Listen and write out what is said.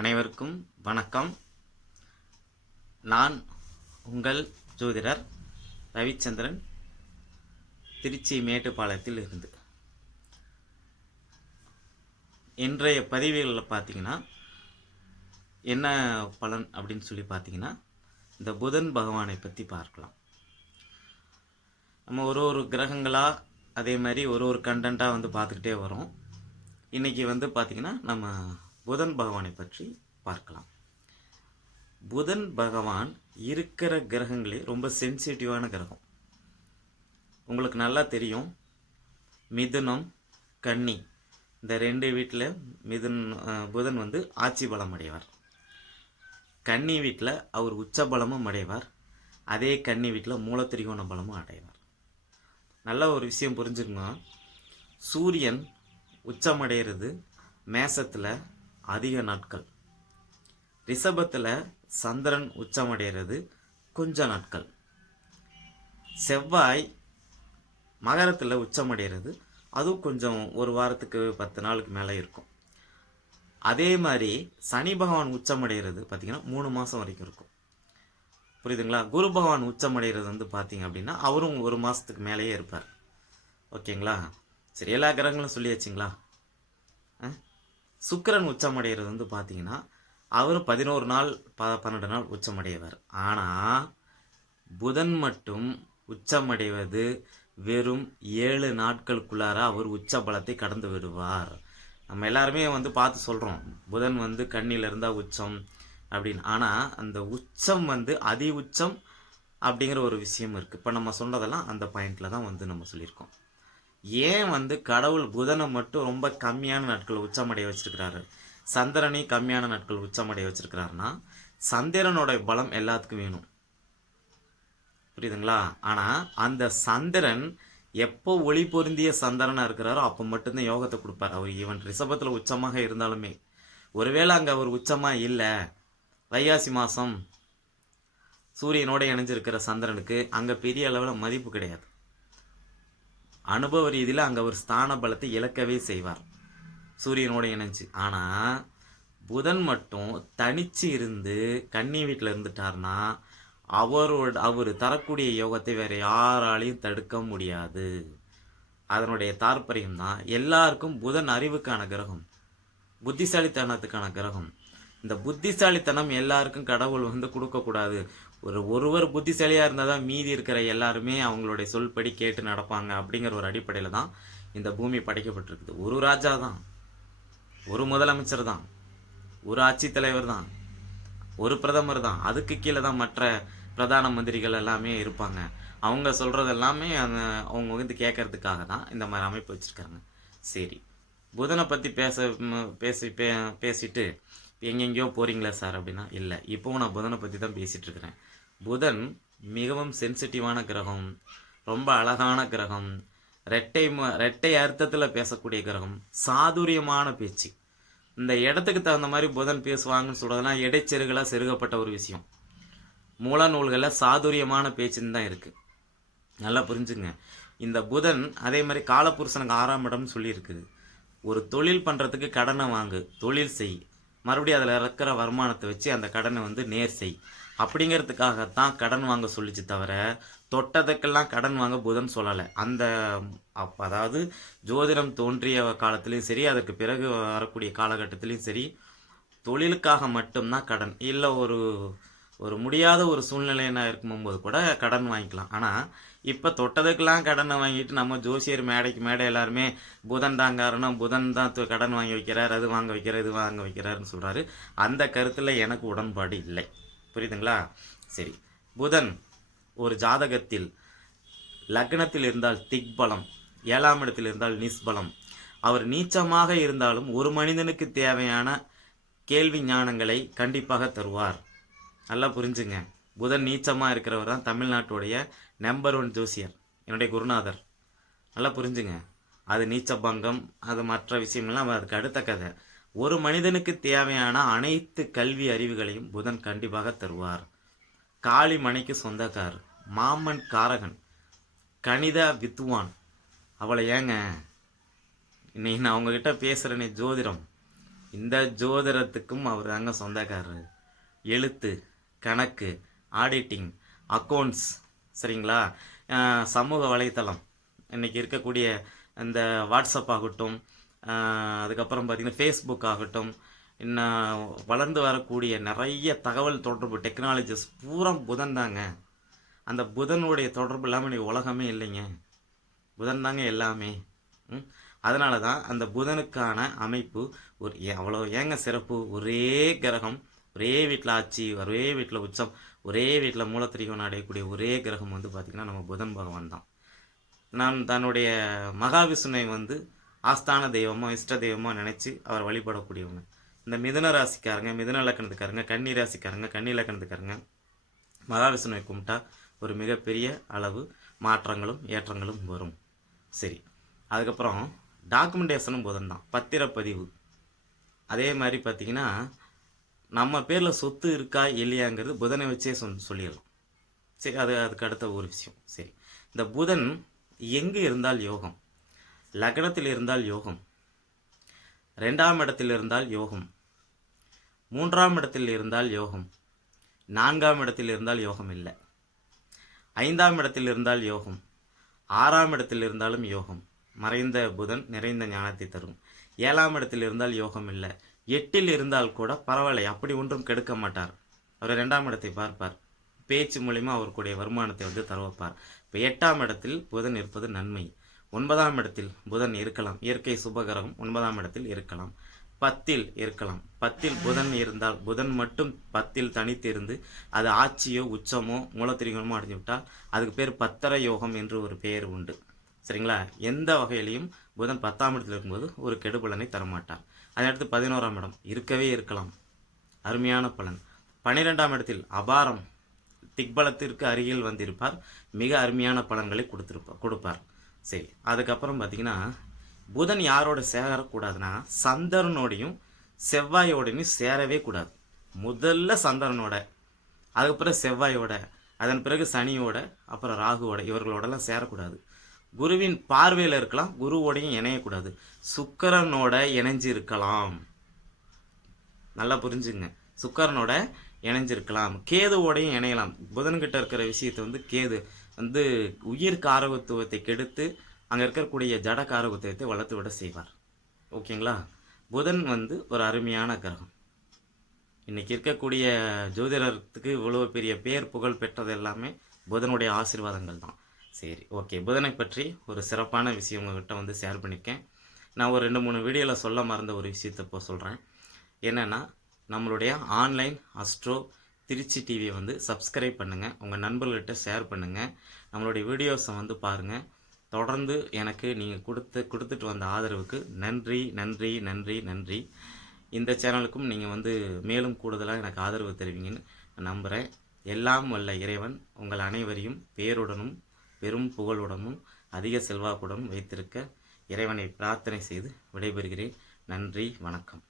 அனைவருக்கும் வணக்கம். நான் உங்கள் ஜோதிடர் ரவிச்சந்திரன் திருச்சி மேட்டுப்பாளையத்தில் இருந்து. இன்றைய பதிவுகளில் பார்த்தீங்கன்னா என்ன பலன் அப்படின்னு சொல்லி பார்த்தீங்கன்னா இந்த புதன் பகவானை பற்றி பார்க்கலாம். நம்ம ஒரு ஒரு கிரகங்களாக அதே மாதிரி ஒரு ஒரு கண்டென்ட்டாக வந்து பார்த்துக்கிட்டே வரோம். இன்றைக்கி வந்து பார்த்திங்கன்னா நம்ம புதன் பகவானை பற்றி பார்க்கலாம். புதன் பகவான் இருக்கிற கிரகங்களே ரொம்ப சென்சிட்டிவான கிரகம். உங்களுக்கு நல்லா தெரியும் மிதுனம் கன்னி இந்த ரெண்டு வீட்டில் மிதுன் புதன் வந்து ஆட்சி பலம் அடைவார். கன்னி வீட்டில் அவர் உச்ச பலமும் அடைவார். அதே கன்னி வீட்டில் மூலத்திரிகோண பலமும் அடைவார். நல்ல ஒரு விஷயம் புரிஞ்சுக்கணும். சூரியன் உச்சமடைகிறது மேசத்தில் அதிக நாட்கள். ரிஷபத்தில் சந்திரன் உச்சமடைகிறது. கொஞ்ச நாட்கள். செவ்வாய் மகரத்தில் உச்சமடைகிறது. அதுவும் கொஞ்சம் ஒரு வாரத்துக்கு பத்து நாளுக்கு மேலே இருக்கும். அதே மாதிரி சனி பகவான் உச்சமடைகிறது பார்த்திங்கன்னா மூணு மாதம் வரைக்கும் இருக்கும். புரியுதுங்களா? குரு பகவான் உச்சமடைகிறது வந்து பார்த்தீங்க அப்படின்னா அவரும் ஒரு மாதத்துக்கு மேலேயே இருப்பார். ஓகேங்களா? சரி எல்லா கிரகங்களும் சொல்லியாச்சுங்களா? ஆ? சுக்கிரன் உச்சமடைகிறது வந்து பார்த்தீங்கன்னா அவரும் பதினோரு நாள் ப பன்னெண்டு நாள் உச்சமடைவார். ஆனால் புதன் மட்டும் உச்சமடைவது வெறும் ஏழு நாட்களுக்குள்ளார அவர் உச்ச பலத்தை கடந்து விடுவார். நம்ம எல்லாருமே வந்து பார்த்து சொல்கிறோம் புதன் வந்து கண்ணில் இருந்தால் உச்சம் அப்படின்னு. ஆனால் அந்த உச்சம் வந்து அதி உச்சம் அப்படிங்கிற ஒரு விஷயம் இருக்குது இப்போ நம்ம சொன்னதெல்லாம் அந்த பாயிண்டில் தான் வந்து நம்ம சொல்லியிருக்கோம். ஏன் வந்து கடவுள் புதனை மட்டும் ரொம்ப கம்மியான நாட்கள் உச்சமடைய வச்சிருக்கிறாரு? சந்திரனை கம்மியான நாட்கள் உச்சமடைய வச்சிருக்கிறாருன்னா சந்திரனோட பலம் எல்லாத்துக்கும் வேணும். புரியுதுங்களா? ஆனால் அந்த சந்திரன் எப்போ ஒளி பொருந்திய சந்திரனாக இருக்கிறாரோ அப்போ மட்டும்தான் யோகத்தை கொடுப்பார். அவர் ஈவன் ரிஷபத்தில் உச்சமாக இருந்தாலுமே. ஒருவேளை அங்கே அவர் உச்சமாக இல்லை. வைகாசி மாதம் சூரியனோட இணைஞ்சிருக்கிற சந்திரனுக்கு அங்கே பெரிய அளவில் மதிப்பு கிடையாது. அனுபவ ரீதியில் அங்கே ஒரு ஸ்தான பலத்தை இழக்கவே செய்வார். சூரியனோட இணைஞ்சு. ஆனால் புதன் மட்டும் தனிச்சு இருந்து கன்னி வீட்டில் இருந்துட்டார்னா அவரோட அவர் தரக்கூடிய யோகத்தை வேற யாராலையும் தடுக்க முடியாது. அதனுடைய தாற்பயம் தான் எல்லாருக்கும் புதன் அறிவுக்கான கிரகம் புத்திசாலித்தனத்துக்கான கிரகம். இந்த புத்திசாலித்தனம் எல்லாருக்கும் கடவுள் வந்து கொடுக்கக்கூடாது. ஒரு ஒருவர் புத்திசாலியாக இருந்தால் தான் மீதி இருக்கிற எல்லாருமே அவங்களுடைய சொல்படி கேட்டு நடப்பாங்க அப்படிங்கிற ஒரு அடிப்படையில் தான் இந்த பூமி படைக்கப்பட்டிருக்குது. ஒரு ராஜா தான் ஒரு முதலமைச்சர் தான் ஒரு ஆட்சித் தலைவர் தான் ஒரு பிரதமர் தான் அதுக்கு கீழே தான் மற்ற பிரதான மந்திரிகள் எல்லாமே இருப்பாங்க. அவங்க சொல்கிறது எல்லாமே அந்த அவங்க வந்து கேட்கறதுக்காக தான் இந்த மாதிரி அமைப்பு வச்சுருக்காங்க. சரி. புதனை பற்றி பேச பேசி பே பேசிட்டு எங்கெங்கேயோ போகிறீங்களா சார் அப்படின்னா இல்லை. இப்போவும் நான் புதனை பற்றி தான் பேசிகிட்டு இருக்கிறேன். புதன் மிகவும் சென்சிட்டிவான கிரகம். ரொம்ப அழகான கிரகம். ரெட்டை ரெட்டை அர்த்தத்தில் பேசக்கூடிய கிரகம். சாதுரியமான பேச்சு. இந்த இடத்துக்கு தகுந்த மாதிரி புதன் பேசுவாங்கன்னு சொல்கிறதுலாம் இடைச்செருகலாக செருகப்பட்ட ஒரு விஷயம். மூல நூல்களில் சாதுரியமான பேச்சுன்னு தான் இருக்குது நல்லா புரிஞ்சுங்க. இந்த புதன் அதே மாதிரி காலபுருஷனுக்கு ஆறாம் இடம்னு சொல்லியிருக்குது. ஒரு தொழில் பண்ணுறதுக்கு கடனை வாங்கு தொழில் செய். மறுபடியும் அதில் இருக்கிற வருமானத்தை வச்சு அந்த கடனை வந்து நேர் செய். அப்படிங்கிறதுக்காகத்தான் கடன் வாங்க சொல்லிச்சு தவிர தொட்டதுக்கெல்லாம் கடன் வாங்க புதன் சொல்லலை. அந்த அப்போ அதாவது ஜோதிடம் தோன்றிய காலத்துலேயும் சரி அதற்கு பிறகு வரக்கூடிய காலகட்டத்திலையும் சரி தொழிலுக்காக மட்டும்தான் கடன் இல்லை ஒரு ஒரு முடியாத ஒரு சூழ்நிலையினா இருக்கும்போது கூட கடன் வாங்கிக்கலாம். ஆனால் இப்போ தொட்டதுக்கெல்லாம் கடனை வாங்கிட்டு நம்ம ஜோசியர் மேடைக்கு மேடை எல்லாருமே புதன் தான் காரணம் புதன் தான் கடன் வாங்கி வைக்கிறார் அது வாங்க வைக்கிறார் இது வாங்க வைக்கிறாருன்னு சொல்கிறாரு அந்த கருத்தில் எனக்கு உடன்பாடு இல்லை. புரியுதுங்களா? சரி. புதன் ஒரு ஜாதகத்தில் லக்னத்தில் இருந்தால் திக்பலம் ஏழாம் இடத்தில் இருந்தால் நிஸ்பலம். அவர் நீச்சமாக இருந்தாலும் ஒரு மனிதனுக்கு தேவையான கேள்வி ஞானங்களை கண்டிப்பாக தருவார். நல்லா புரிஞ்சுங்க. புதன் நீச்சமாக இருக்கிறவர் தான் தமிழ்நாட்டுடைய நம்பர் ஒன் ஜோசியர். என்னுடைய குருநாதர். நல்லா புரிஞ்சுங்க. அது நீச்ச பங்கம் அது மற்ற விஷயங்கள்லாம் அதுக்கு அடுத்த கதை. ஒரு மனிதனுக்கு தேவையான அனைத்து கல்வி அறிவுகளையும் புதன் கண்டிப்பாக தருவார். காளி மனைக்கு சொந்தக்கார் மாமன் காரகன் கணித வித்துவான். அவளை ஏங்க? இன்னைக்கு நான் அவங்கக்கிட்ட பேசுகிறேனே ஜோதிடம். இந்த ஜோதிடத்துக்கும் அவர் தாங்க சொந்தக்காரர். எழுத்து கணக்கு ஆடிட்டிங் அக்கௌண்ட்ஸ் சரிங்களா? சமூக வலைத்தளம். இன்னைக்கு இருக்கக்கூடிய இந்த வாட்ஸ்அப் ஆகட்டும் அதுக்கப்புறம் பார்த்தீங்கன்னா ஃபேஸ்புக் ஆகட்டும் இன்னும் வளர்ந்து வரக்கூடிய நிறைய தகவல் தொடர்பு டெக்னாலஜிஸ் பூரா புதன் தாங்க. அந்த புதனுடைய தொடர்பு இல்லாமல் இன்னைக்கு உலகமே இல்லைங்க. புதன் தாங்க எல்லாமே. அதனால தான் அந்த புதனுக்கான அமைப்பு ஒரு அவ்வளோ ஏங்க சிறப்பு. ஒரே கிரகம் ஒரே வீட்டில் ஆட்சி ஒரே வீட்டில் உச்சம் ஒரே வீட்டில் மூலத்திரிகோணம் அடையக்கூடிய ஒரே கிரகம் வந்து பார்த்திங்கன்னா நம்ம புதன் பகவான் தான். நான் தன்னுடைய மகாவிஷ்ணுவை வந்து ஆஸ்தான தெய்வமோ இஷ்ட தெய்வமோ நினச்சி அவர் வழிபடக்கூடியவங்க. இந்த மிதுன ராசிக்காரங்க மிதுன லக்கணத்துக்காரங்க கன்னி ராசிக்காரங்க கன்னி லக்கணத்துக்காரங்க மகாவிஷ்ணுவை கும்பிட்டா ஒரு மிகப்பெரிய அளவு மாற்றங்களும் ஏற்றங்களும் வரும். சரி. அதுக்கப்புறம் டாக்குமெண்டேஷனும் புதன் தான் பத்திரப்பதிவு. அதே மாதிரி பார்த்தீங்கன்னா நம்ம பேரில் சொத்து இருக்கா இல்லையாங்கிறது புதனை வச்சே சொல் சொல்லிடலாம். சரி அது அதுக்கு அடுத்த ஒரு விஷயம். சரி. இந்த புதன் எங்கே இருந்தால் யோகம். லக்னத்தில் இருந்தால் யோகம். ரெண்டாம் இடத்தில் இருந்தால் யோகம். மூன்றாம் இடத்தில் இருந்தால் யோகம். நான்காம் இடத்தில் இருந்தால் யோகம் இல்லை. ஐந்தாம் இடத்தில் இருந்தால் யோகம். ஆறாம் இடத்தில் இருந்தாலும் யோகம். மறைந்த புதன் நிறைந்த ஞானத்தை தரும். ஏழாம் இடத்தில் இருந்தால் யோகம் இல்லை. எட்டில் இருந்தால் கூட பரவாயில்லை. அப்படி ஒன்றும் கெடுக்க மாட்டார். அவர் ரெண்டாம் இடத்தை பார்ப்பார். பேச்சு மூலிமா அவருக்குடைய வருமானத்தை வந்து தருவப்பார். இப்போ எட்டாம் இடத்தில் புதன் இருப்பது நன்மை. ஒன்பதாம் இடத்தில் புதன் இருக்கலாம். இயற்கை சுபகரகம் ஒன்பதாம் இடத்தில் இருக்கலாம். பத்தில் இருக்கலாம். பத்தில் புதன் இருந்தால் புதன் மட்டும் பத்தில் தனித்து இருந்து அது ஆட்சியோ உச்சமோ மூலத்திரிகோணமோ அடைஞ்சு விட்டால் அதுக்கு பேர் பத்தர யோகம் என்று ஒரு பெயர் உண்டு. சரிங்களா? எந்த வகையிலையும் புதன் பத்தாம் இடத்தில் இருக்கும்போது ஒரு கெடுபலனை தரமாட்டார். அதை அடுத்து பதினோராம் இடம் இருக்கவே இருக்கலாம். அருமையான பலன். பன்னிரெண்டாம் இடத்தில் அபாரம் திக்பலத்திற்கு அருகில் வந்திருப்பார். மிக அருமையான பலன்களை கொடுத்திருப்பார் கொடுப்பார். சரி அதுக்கப்புறம் பார்த்தீங்கன்னா புதன் யாரோட சேரக்கூடாதுன்னா சந்திரனோடையும் செவ்வாயோடையும் சேரவே கூடாது. முதல்ல சந்திரனோட அதுக்கப்புறம் செவ்வாயோட அதன் பிறகு சனியோட அப்புறம் ராகுவோட இவர்களோடலாம் சேரக்கூடாது. குருவின் பார்வையில் இருக்கலாம் குருவோடையும் இணையக்கூடாது. சுக்கரனோட இணைஞ்சு இருக்கலாம் நல்லா புரிஞ்சுங்க. சுக்கரனோட இணைஞ்சிருக்கலாம். கேதுவோடையும் இணையலாம். புதன்கிட்ட இருக்கிற விஷயத்தை வந்து கேது வந்து உயிர் காரகத்துவத்தை கெடுத்து அங்கே இருக்கக்கூடிய ஜட காரகத்துவத்தை வளர்த்து விட செய்வார். ஓகேங்களா? புதன் வந்து ஒரு அருமையான கிரகம். இன்னைக்கு இருக்கக்கூடிய ஜோதிடத்துக்கு இவ்வளோ பெரிய பேர் புகழ் பெற்றது எல்லாமே புதனுடைய ஆசீர்வாதங்கள் தான். சரி ஓகே. புதனை பற்றி ஒரு சிறப்பான விஷயம் உங்கள்கிட்ட வந்து ஷேர் பண்ணியிருக்கேன் நான் ஒரு ரெண்டு மூணு வீடியோவில் சொல்ல மறந்த ஒரு விஷயத்தை இப்போ சொல்கிறேன் என்னென்னா நம்மளுடைய ஆன்லைன் அஸ்ட்ரோ திருச்சி டிவியை வந்து சப்ஸ்கிரைப் பண்ணுங்கள் உங்கள் நண்பர்கள்கிட்ட ஷேர் பண்ணுங்கள் நம்மளுடைய வீடியோஸை வந்து பாருங்கள் தொடர்ந்து எனக்கு நீங்கள் கொடுத்து கொடுத்துட்டு வந்த ஆதரவுக்கு நன்றி நன்றி நன்றி நன்றி. இந்த சேனலுக்கும் நீங்கள் வந்து மேலும் கூடுதலாக எனக்கு ஆதரவு தருவீங்கன்னு நான் நம்புகிறேன் எல்லாம் வல்ல இறைவன் உங்கள் அனைவரையும் பேருடனும் பெரும் புகழுடனும் அதிக செல்வாக்குடனும் வைத்திருக்க இறைவனை பிரார்த்தனை செய்து விடைபெறுகிறேன். நன்றி வணக்கம்.